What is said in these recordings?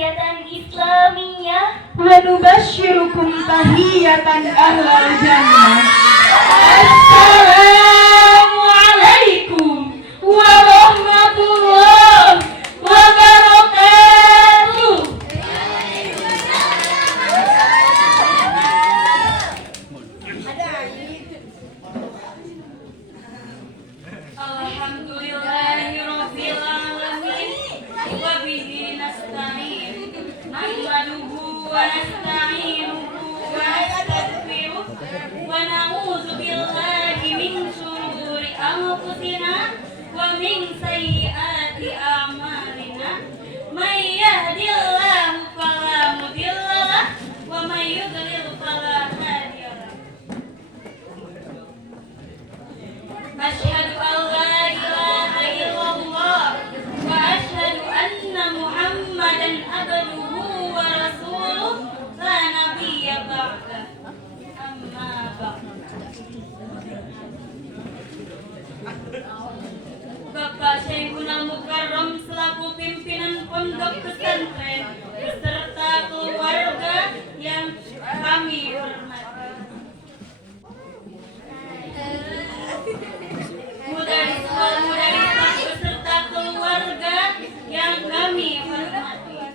tahiyatan islamiyah wa nubashshirukum tahiyatan ahlal jannah. Assalamualaikum warahmatullahi wabarakatuh. Alhamdulillahirabbil alamin wa bihi nasta'in nahmaduhu wa nasta'inuhu wa nastaghfiruh wa na'udzu billahi min shururi anfusina wa min sayyiati a'malina may yahdihillahu fala mudilla lahu wa may yudlil fala hadiya lahu. Asyhadu an la ilaha illallah wa asyhadu anna Muhammadan abduhu wa rasuluh la nabiyya ba'da. Amma ba'd. Bapak Syekhuna Mukarram selaku pimpinan pondok pesantren beserta keluarga yang kami hormati. Mudaris beserta keluarga yang kami hormati.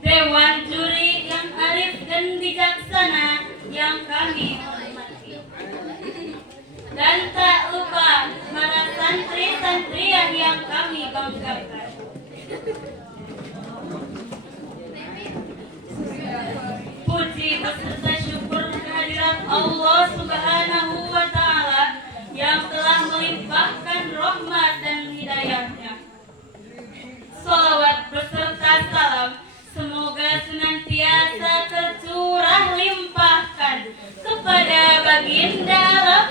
Dewan juri yang arif dan bijaksana yang kami hormati. Dan tak lupa para santri-santriah yang kami banggakan. Puji beserta syukur kehadirat Allah Subhanahu wa Ta'ala yang telah melimpahkan rahmat dan hidayahnya. Shalawat beserta salam semoga senantiasa tercurah limpahkan kepada baginda Allah,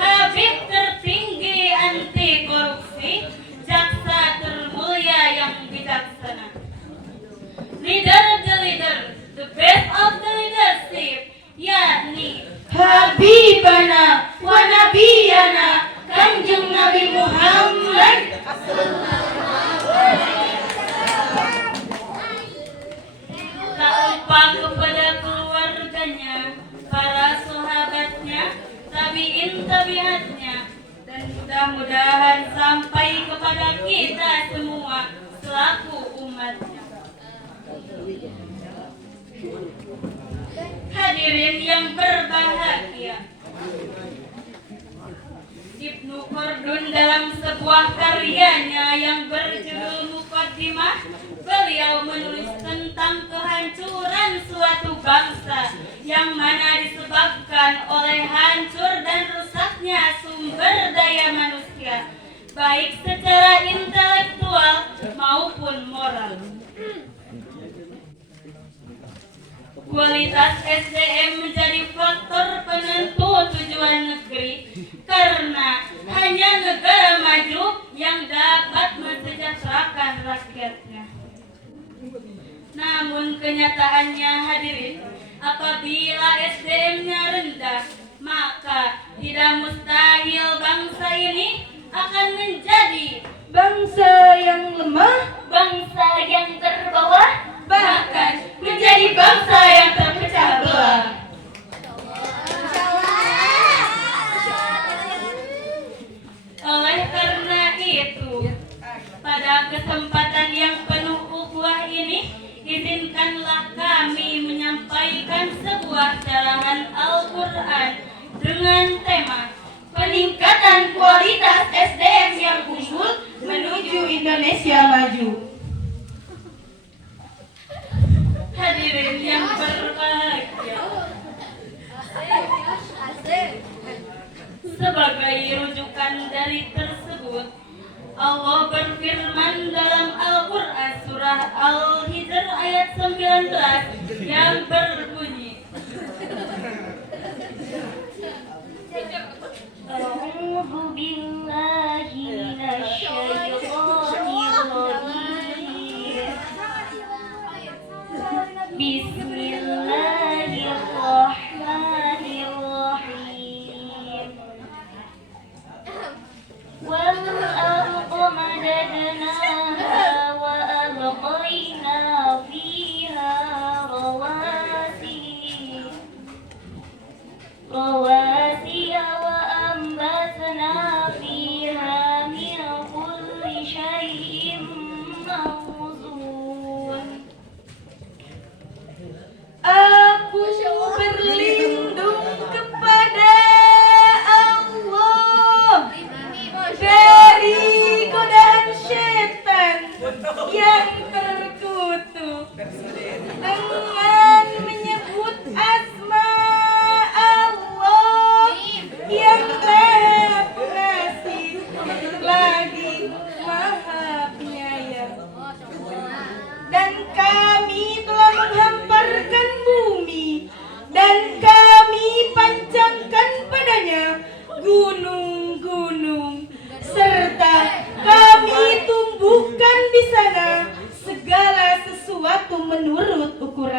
Habib tertinggi anti korupsi, jaksa termulia yang bijaksana. Leader the leader, the best of the leadership, yakni Habibana wa nabiyana Kanjeng Nabi Muhammad. tak lupa kepada keluarganya, para sahabatnya, tabi'in tabi'atnya, dan mudah-mudahan sampai kepada kita semua selaku umatnya. Hadirin yang berbahagia, Ibnu Khaldun dalam sebuah karyanya yang berjudul Muqaddimah, beliau menulis tentang kehancuran suatu bangsa yang mana disebabkan oleh hancur dan rusaknya sumber daya manusia, baik secara intelektual maupun moral. Kualitas SDM menjadi faktor penentu tujuan negeri karena hanya negara maju yang dapat mensejahterakan rakyatnya. Namun kenyataannya hadirin, apabila SDM-nya rendah, maka tidak mustahil bangsa ini akan menjadi Bangsa yang lemah, bangsa yang terbawah, bahkan menjadi bangsa yang terpecah belah. Oleh karena itu, pada kesempatan yang penuh ukhuwah ini, izinkanlah kami menyampaikan sebuah carahan Al-Quran dengan tema peningkatan kualitas SDM yang unggul Menuju Indonesia maju. Hadirin yang berbahagia, sebagai rujukan dari tersebut, Allah berfirman dalam Al-Quran surah Al-Hijr ayat 19 yang berbunyi, A'udzu billahi minasyaitonir rajim. Bismillahirrahmanirrahim. Wal arda madadnaha wa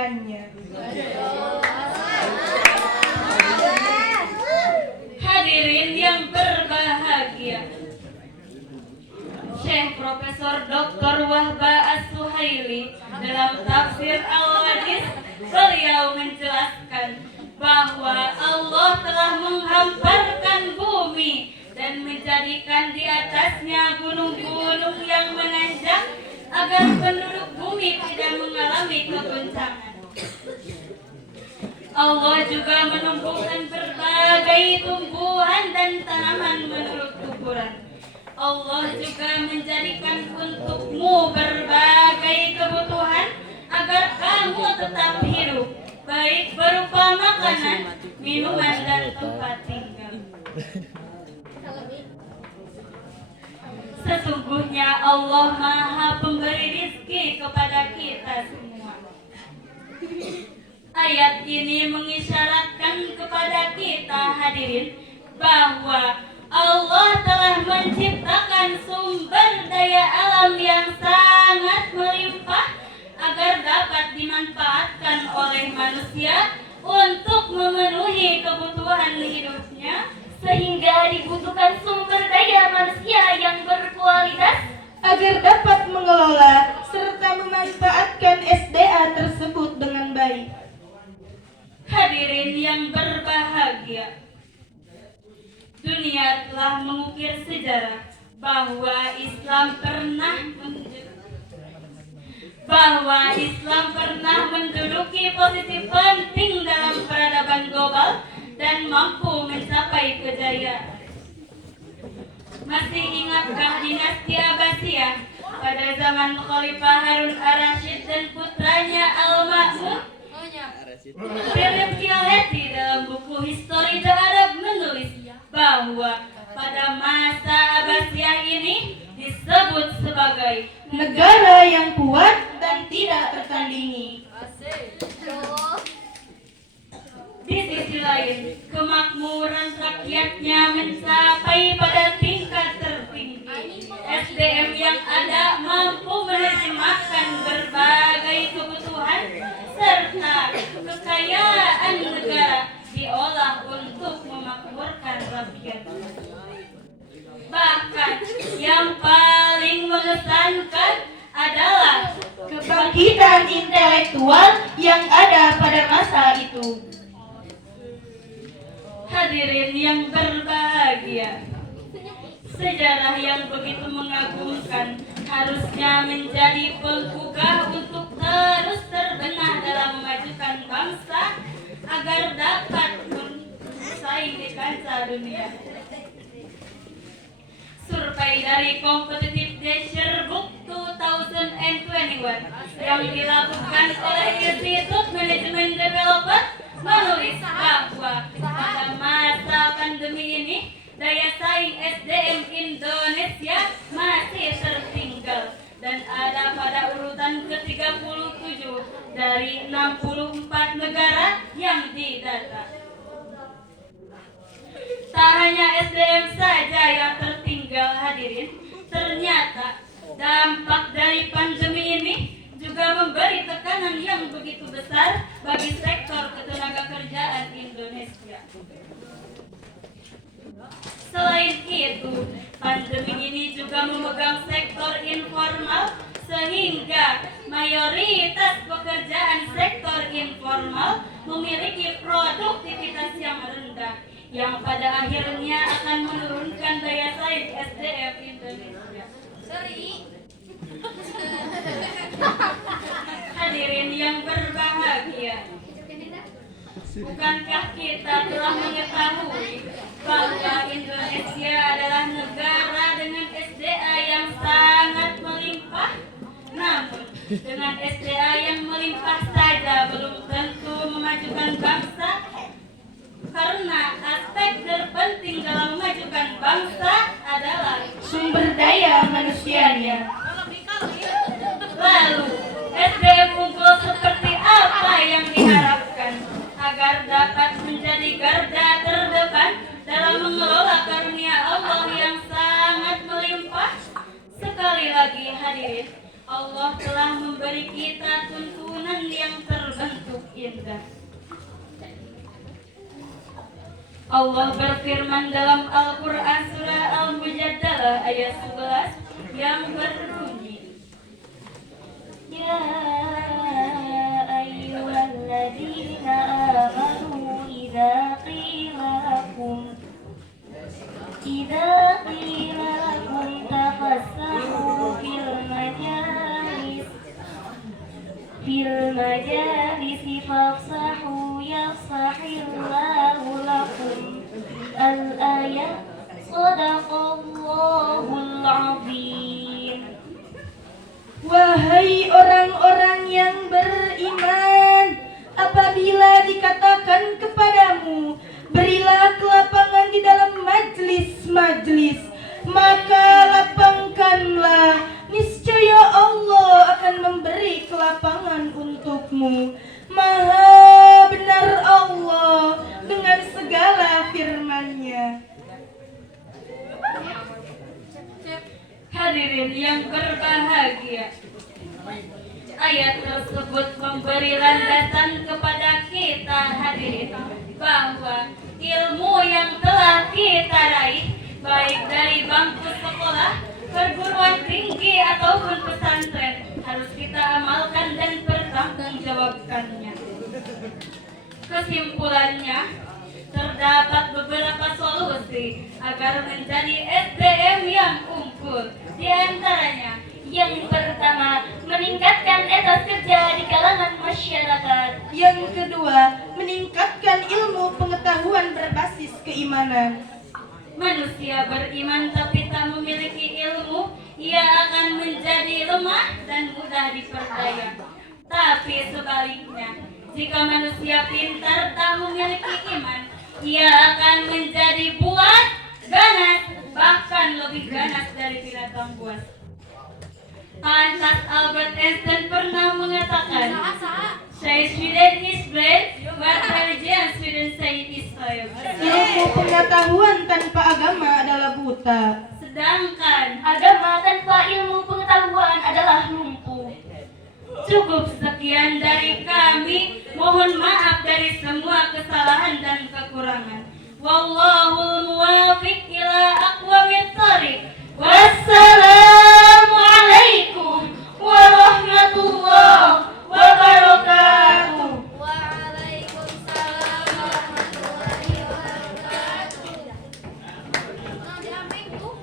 kemakmurannya. Hadirin yang berbahagia, Syekh Profesor Dr. Wahba As-Suhaili dalam tafsir Al-Wajiz, beliau menjelaskan bahwa Allah telah menghamparkan bumi dan menjadikan di atasnya gunung-gunung yang menanjak agar penduduk bumi tidak mengalami kegoncangan. Allah juga menumbuhkan berbagai tumbuhan dan tanaman menurut ukuran. Allah juga menjadikan untukmu berbagai kebutuhan agar kamu tetap hidup, baik berupa makanan, minuman, dan tempat tinggal. Sesungguhnya Allah Maha Pemberi rizki kepada kita semua. Ayat ini mengisyaratkan kepada kita hadirin bahwa Allah telah menciptakan sumber daya alam yang sangat melimpah agar dapat dimanfaatkan oleh manusia untuk memenuhi kebutuhan hidupnya, Sehingga dibutuhkan sumber daya manusia yang berkualitas Agar dapat mengelola serta memanfaatkan SDA tersebut dengan baik. Hadirin yang berbahagia, dunia telah mengukir sejarah bahwa Islam pernah menduduki posisi penting dalam peradaban global dan mampu mencapai kejayaan. Masih ingatkah dinasti Abbasiyah pada zaman Khalifah Harun ar-Rasyid dan putranya Al-Ma'mun? Philip Chialeti dalam buku History the Arab menulis bahwa pada masa Abbasiyah ini disebut sebagai Negara yang kuat dan tidak tertandingi. Di sisi lain, kemakmuran rakyatnya mencapai pada tingkat tertinggi. SDM yang ada mampu menerjemahkan berbagai kebutuhan serta kekayaan negara diolah untuk memakmurkan rakyat. Bahkan yang paling mengesankan adalah Kebangkitan intelektual yang ada pada masa itu. Hadirin yang berbahagia, sejarah yang begitu mengagumkan harusnya menjadi penggugah untuk terus terbenah dalam memajukan bangsa agar dapat bersaing di kancah dunia. Survei dari Competitive Nature Book 2021 yang dilakukan oleh Institute Management Development menulis bahwa pada masa pandemi ini daya saing SDM Indonesia masih tertinggal dan ada pada urutan ke-37 dari 64 negara yang didata. Tak hanya SDM saja yang tertinggal hadirin, ternyata dampak dari pandemi ini juga memberi tekanan yang begitu besar bagi sektor ketenagakerjaan Indonesia. Selain itu, pandemi ini juga memegang sektor informal sehingga mayoritas pekerjaan sektor informal memiliki produktivitas yang rendah yang pada akhirnya akan menurunkan daya saing SDM Indonesia. Hadirin yang berbahagia, bukankah kita telah mengetahui bahwa Indonesia adalah negara dengan SDA yang sangat melimpah? Namun, dengan SDA yang melimpah saja belum tentu memajukan bangsa, karena aspek terpenting dalam memajukan bangsa adalah Sumber daya manusianya. Lalu, SDM unggul seperti apa yang diharapkan agar dapat menjadi garda terdepan dalam mengelola karunia Allah yang sangat melimpah? Sekali lagi hadirin, Allah telah memberi kita tuntunan yang terbentuk Allah berfirman dalam Al-Quran surah Al-Mujadalah ayat 11 yang berbunyi, يا أيها الذين آمنوا إذا قيل لكم تفسحوا في المجالس فافسحوا يفسح الله لكم الآية صدق الله العظيم. Wahai orang-orang yang beriman, apabila dikatakan kepadamu, berilah kelapangan di dalam majlis-majlis, maka lapangkanlah, niscaya Allah akan memberi kelapangan untukmu. Maha benar Allah dengan segala firman-Nya. Hadirin yang berbahagia, ayat tersebut memberi landasan kepada kita hadirin bahwa ilmu yang telah kita raih baik dari bangku sekolah, perguruan tinggi ataupun pesantren harus kita amalkan dan pertanggungjawabkannya. Kesimpulannya, terdapat beberapa solusi agar menjadi SDM yang unggul. Di antaranya, Yang pertama, meningkatkan etos kerja di kalangan masyarakat. Yang kedua, meningkatkan ilmu pengetahuan berbasis keimanan. manusia beriman tapi tak memiliki ilmu, ia akan menjadi lemah dan mudah diperdaya. Tapi sebaliknya, jika manusia pintar tak memiliki iman, ia akan menjadi buas, ganas, bahkan lebih ganas dari binatang buas. Einstein Albert Einstein pernah mengatakan, "Say Sweden is great, but religion Sweden say is failed." Ilmu pengetahuan tanpa agama adalah buta. Sedangkan Agama tanpa ilmu pengetahuan adalah lumpuh. cukup sekian dari kami. Mohon maaf dari semua kesalahan dan kekurangan. Wallahul muwaffiq ila aqwamit thoriq. Wassalamualaikum warahmatullahi wabarakatuh. Waalaikumsalam warahmatullahi wabarakatuh. Nah, di amping tuh.